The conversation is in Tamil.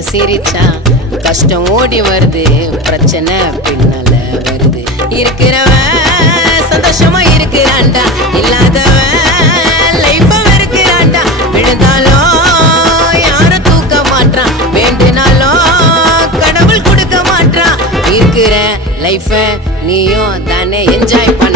கொஞ்சம் சிரிச்சா கஷ்டம் ஓடி வருது, பிரச்சனை பின்னால வருது. இருக்கிறவன் சந்தோஷமா இருக்கிறான்டா, இல்லாதவன் லைஃப வெறுக்கிறான்டா. விழுந்தாலும் யாரும் தூக்க மாட்டான், வேண்டுனாலும் கடவுள் கொடுக்க மாட்டான். இருக்கிற லைஃப நீயும் தானே என்ஜாய் பண்ண.